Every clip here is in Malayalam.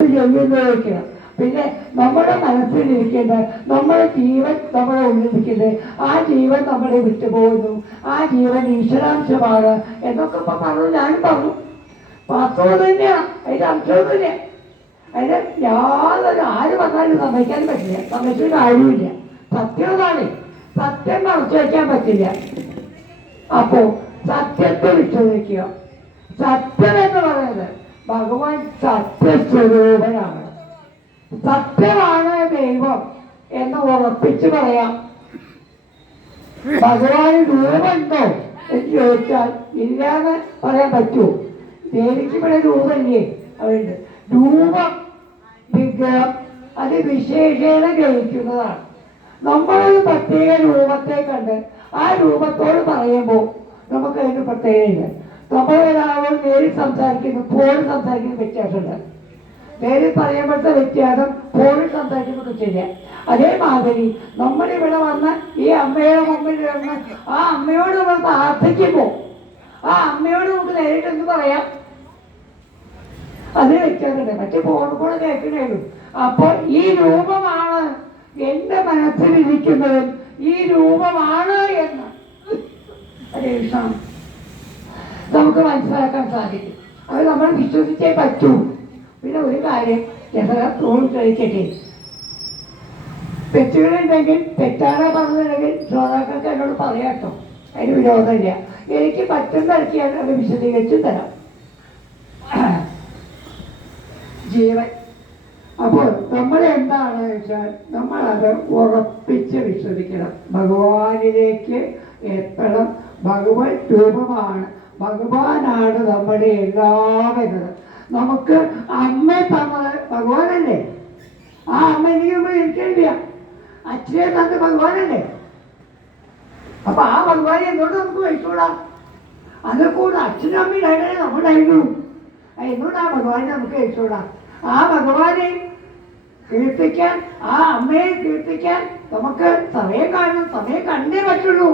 ചെയ്യുന്നതൊക്കെയാണ്. പിന്നെ നമ്മുടെ മനസ്സിലിരിക്കുന്നത്, നമ്മുടെ ജീവൻ നമ്മുടെ ഉള്ളിലിരിക്കുന്നത്, ആ ജീവൻ നമ്മളെ വിട്ടുപോകുന്നു, ആ ജീവൻ ഈശ്വരാംശമാണ് എന്നൊക്കെ ഇപ്പൊ പറഞ്ഞു. ഞാനും പറഞ്ഞു, വാസ്തവം തന്നെയാണ്, അതിന്റെ അംശവും തന്നെയാണ്. അതിന് യാതൊരു ആര് പറഞ്ഞാലും സമ്മതിക്കാൻ പറ്റില്ല, സമ്മതിച്ചിട്ട് കാര്യമില്ല. സത്യമാണ്, സത്യം മറച്ചു വയ്ക്കാൻ പറ്റില്ല. അപ്പോ സത്യത്തെ വിശ്വസിക്കുക. സത്യം എന്ന് പറയുന്നത് ഭഗവാൻ സത്യസ്വരൂപനാണ്, സത്യമാണ് ദൈവം എന്ന് ഉറപ്പിച്ച് പറയാം. ഭഗവാൻ രൂപമുണ്ടോ എന്ന് ചോദിച്ചാൽ ഇല്ലാന്ന് പറയാൻ പറ്റുമോ? ദേവിക്ക് ഇവിടെ രൂപല്ലേ? അതുണ്ട്. രൂപം, വിഗ്രഹം, അത് വിശേഷേണ ഗ്രഹിക്കുന്നതാണ്. നമ്മളൊരു പ്രത്യേക രൂപത്തെ കണ്ട് ആ രൂപത്തോട് പറയുമ്പോൾ നമുക്ക് അതിന് പ്രത്യേകത. നമ്മൾ ഒരാളോട് നേരിൽ സംസാരിക്കുന്നു, ഫോണിൽ സംസാരിക്കുന്ന വ്യത്യാസമുണ്ട്. നേരിൽ പറയുമ്പോഴത്തെ വ്യത്യാസം ഫോണിൽ സംസാരിക്കുമ്പോൾ ശരിയാണ്. അതേമാതിരി നമ്മളിവിടെ വന്ന് ഈ അമ്മയുടെ മുമ്പിൽ വന്ന് ആ അമ്മയോട് നമ്മൾ പ്രാർത്ഥിക്കുമ്പോൾ ആ അമ്മയോട് നമുക്ക് നേരിട്ടെന്ന് പറയാം. അത് വ്യത്യാസമുണ്ട്. മറ്റേ ഫോണിൽ കൂടെ കേൾക്കണേലും. അപ്പോൾ ഈ രൂപമാണ് എൻ്റെ മനസ്സിലിരിക്കുന്നതും ഈ രൂപമാണ് എന്ന് നമുക്ക് മനസ്സിലാക്കാൻ സാധിക്കും. അത് നമ്മൾ വിശ്വസിച്ചേ പറ്റൂ. പിന്നെ ഒരു കാര്യം തോന്നി കഴിക്കട്ടെ, തെറ്റുകളുണ്ടെങ്കിൽ, തെറ്റാണ് പറഞ്ഞിട്ടുണ്ടെങ്കിൽ ശ്രോതാക്കൾക്ക് എന്നോട് പറയാട്ടോ, അതിന് വിരോധമില്ല. എനിക്ക് പറ്റുന്ന ഇറക്കിയാണ് അത് വിശദീകരിച്ചു തരാം. ജീവൻ. അപ്പോൾ നമ്മൾ എന്താണെന്ന് വെച്ചാൽ നമ്മളത് ഉറപ്പിച്ച് വിശ്വസിക്കണം. ഭഗവാനിലേക്ക് എത്തണം. ഭഗവത് രൂപമാണ്, ഭഗവാനാണ് നമ്മുടെ എല്ലാവരും. നമുക്ക് അമ്മ തന്നത് ഭഗവാനല്ലേ? ആ അമ്മ എനിക്കില്ല, അച്ഛനെ തന്നത് ഭഗവാനല്ലേ? അപ്പൊ ആ ഭഗവാനെ എന്നോട് നമുക്ക് വഹിച്ചോളാം. അത് കൂടെ അച്ഛനും അമ്മയുടെ നമ്മുടായിരുന്നു. എന്നോട് ആ ഭഗവാനെ നമുക്ക് വഹിച്ചോളാം. ആ ഭഗവാനെ കീർത്തിക്കാൻ, ആ അമ്മയെ കീർത്തിക്കാൻ നമുക്ക് സമയം കാണണം. സമയം കണ്ടേ പറ്റുള്ളൂ.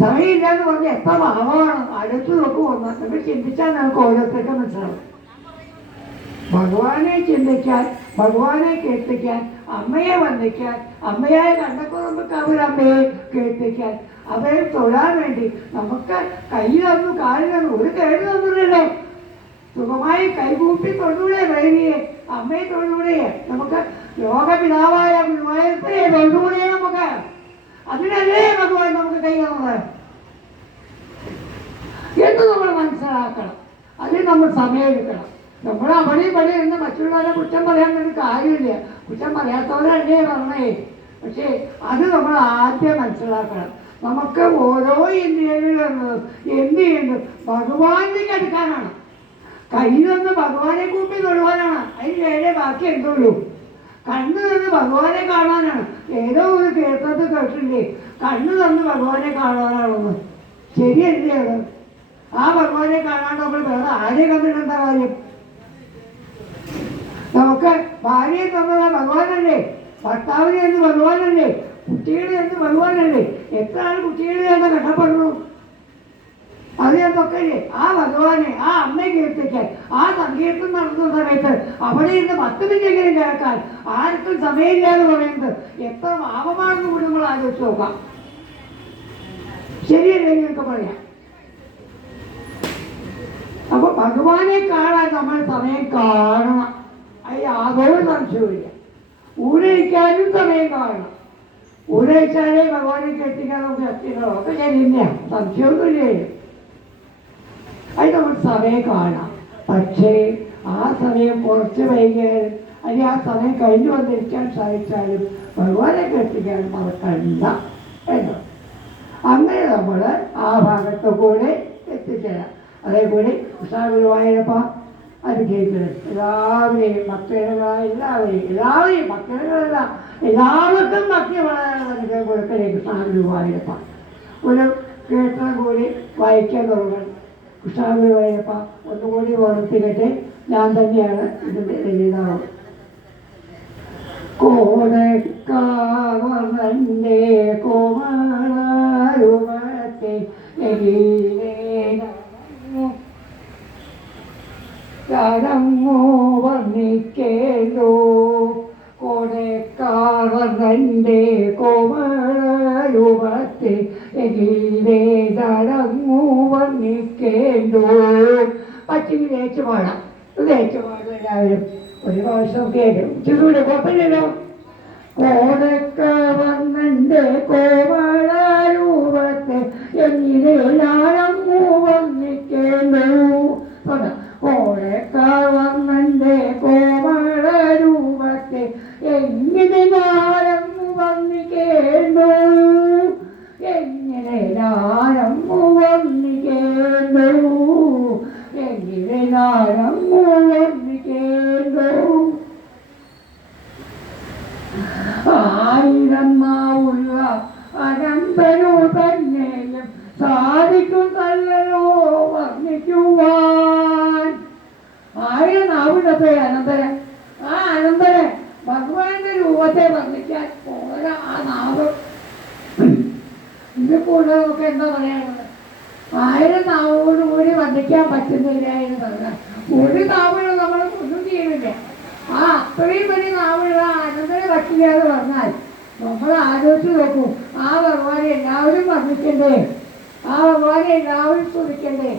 സമയമില്ലാന്ന് പറഞ്ഞാൽ എത്ര ഭാവമാണ്. അടുത്ത് നോക്കുമ്പോൾ നമ്മൾ ചിന്തിച്ചാൽ നമുക്ക് ഓരോരുത്തർക്കും മനസ്സിലാവും. ഭഗവാനെ ചിന്തിക്കാൻ, ഭഗവാനെ കീർത്തിക്കാൻ, അമ്മയെ വന്ദിക്കാൻ, അമ്മയായ കണ്ടപ്പോൾ നമുക്ക് അവരമ്മയെ കീർത്തിക്കാൻ, അവരെ തൊഴാൻ വേണ്ടി നമുക്ക് കൈ തന്നു, കാല് തന്നു, ഒരു കേട് തന്നില്ലല്ലോ. സുഖമായി കൈകൂപ്പി തൊഴുകൂടെ വൈകിയെ, അമ്മയെ തൊഴുകൂടെ, നമുക്ക് ലോകപിതാവായ ഗുരുവായൂരപ്പനെ തൊഴുകൂടെ. നമുക്ക് അതിനല്ലേ ഭഗവാൻ നമുക്ക് കൈ തന്നത് എന്ന് നമ്മൾ മനസ്സിലാക്കണം. അതിന് നമ്മൾ സമയമെടുക്കണം. നമ്മൾ അവിടെ ഇവിടെ എന്ന് മറ്റുള്ളവരെ കുറ്റം പറയാൻ വേണ്ടി കാര്യമില്ല. കുറ്റം പറയാത്തവരല്ലേ പറഞ്ഞേ. പക്ഷേ അത് നമ്മൾ ആദ്യം മനസ്സിലാക്കണം. നമുക്ക് ഓരോ ഇന്ദ്രിയങ്ങളും എന്ത് ചെയ്യുന്നു? ഭഗവാനിലേക്ക് അടുക്കാനാണ്. കൈ നിന്ന് ഭഗവാനെ കൂപ്പി തൊഴുവാനാണ്. അതിന് വേറെ ബാക്കി എന്തുള്ളൂ? കണ്ണ് നിന്ന് ഭഗവാനെ കാണാനാണ്. ഏതോ ഒരു കേട്ടത് കേട്ടില്ലേ, കണ്ണ് തന്ന് ഭഗവാനെ കാണാനാണെന്ന്. ശരിയല്ലേ? അത് ആ ഭഗവാനെ കാണാണ്ട് നമ്മൾ വേറെ ആരെ കണ്ടിട്ട് എന്താ കാര്യം? നമുക്ക് ഭാര്യയെ തന്നത് ഭഗവാനല്ലേ? ഭർത്താവിനെ എന്ന് ഭഗവാനല്ലേ? കുട്ടികളെ എന്ന് ഭഗവാനല്ലേ? എത്ര ആൾ കുട്ടികളെ എന്ന് കഷ്ടപ്പെടുന്നു. അത് എന്തൊക്കെ ആ ഭഗവാനെ, ആ അമ്മയെ കീർത്തിക്കാൻ, ആ സങ്കീർത്തനം നടത്തുന്ന സമയത്ത് അവിടെ ഇരുന്ന് 10 മിനിറ്റെങ്കിലും കേൾക്കാൻ ആർക്കും സമയമില്ലാന്ന് പറയുന്നത് എത്ര പാപമാണെന്ന് കൂടി നമ്മൾ ആലോചിച്ച് നോക്കാം. ശരിയല്ലേ? നിങ്ങൾക്ക് പറയാം. അപ്പൊ ഭഗവാനെ കാണാൻ നമ്മൾ സമയം കാണണം. അത് യാതൊരു സംശയവുമില്ല. ഊരയിക്കാനും സമയം കാണണം. ഊരയിച്ചാലേ ഭഗവാനെ കെട്ടിക്കാൻ നമുക്ക് എത്തിക്കണോ? ഒക്കെ ശരി തന്നെയാണ്, സംശയമൊന്നുമില്ലേ? അത് നമ്മൾ സമയം കാണാം. പക്ഷേ ആ സമയം കുറച്ച് വൈകിയാലും അല്ലെങ്കിൽ ആ സമയം കഴിഞ്ഞു വന്നിരിക്കാൻ സാധിച്ചാലും ഭഗവാനെ കെട്ടിക്കാൻ മറക്കണ്ട എന്ന്. അങ്ങനെ നമ്മൾ ആ ഭാഗത്ത് കൂടെ എത്തിച്ചേരാം. അതേപോലെ ഗുരുവായൂരപ്പ അനുഗ്രഹിക്കണം എല്ലാവരെയും, മക്കളെല്ലാം എല്ലാവരെയും മക്കളെല്ലാം എല്ലാവർക്കും ഭക്തി വളരെ അനുഗ്രഹം കൊടുക്കലേ ഗുരുവായൂരപ്പ. ഒരു കീർത്തനം കൂടി വായിക്കാൻ തുടങ്ങണം. ഗുരുവായൂരപ്പ ഒന്നുകൂടി ഓർമ്മിപ്പിക്കട്ടെ. ഞാൻ തന്നെയാണ് ഇതിൻ്റെ രചയിതാവ്. കോടക്കാവർണ്ണന്റെ കോമളരൂപത്തെ കടങ്ങോ വർണ്ണ വർണ്ണിക്കേണ്ടോ കൊടക്കാളന്റെ കോമരൂപത്തെ എതിരെ തടങ്ങു വർണ്ണിക്കേണ്ടോ. പച്ചിന് തേച്ച് പാടാം, തേച്ച് പാടും എല്ലാവരും. ഒരു പ്രാവശ്യം കേൾക്കും, ചെറുകൂടെ കുഴപ്പമില്ലല്ലോ. കോടക്കാളന്റെ കോമരൂപത്തെ എതിരെ തടങ്ങു വർണ്ണിക്കേണ്ടോ. കോടക്കാളന്റെ കോമരൂപത്തെ എങ്ങനെ നാരങ്ങു വർണ്ണിക്കേണ്ടു, എങ്ങനെ നാരങ്ങു വർണ്ണിക്കേണ്ടു, എങ്ങനെ നാരങ്ങു വർണ്ണിക്കേണ്ടു. ആയിരം നാവുള്ള അനന്തനോ തന്നെയും സാധിക്കും കല്ലനോ വർണ്ണിക്കുവാൻ. ആയിരം നാവുള്ളപ്പോ അനന്തരൻ, ആ അനന്തരൻ ഭഗവാന്റെ രൂപത്തെ വർണ്ണിക്കാൻ ഓരോ ആ നാവ്. ഇത് കൂടുതലൊക്കെ എന്താ പറയാനുള്ളത്? ആയിരം നാവോടുകൂടി വർണ്ണിക്കാൻ പറ്റുന്നില്ല എന്ന് പറഞ്ഞാൽ ഒരു നാവുകൾ നമ്മൾ ഒന്നും ചെയ്യുന്നില്ല. ആ അത്രയും വലിയ നാവുള്ള അനന്തര പറ്റില്ല എന്ന് പറഞ്ഞാൽ നമ്മൾ ആലോചിച്ച് നോക്കൂ. ആ ഭഗവാനെ എല്ലാവരും വർണ്ണിക്കണ്ടേ, ആ ഭഗവാനെ എല്ലാവരും സ്തുതിക്കണ്ടേ.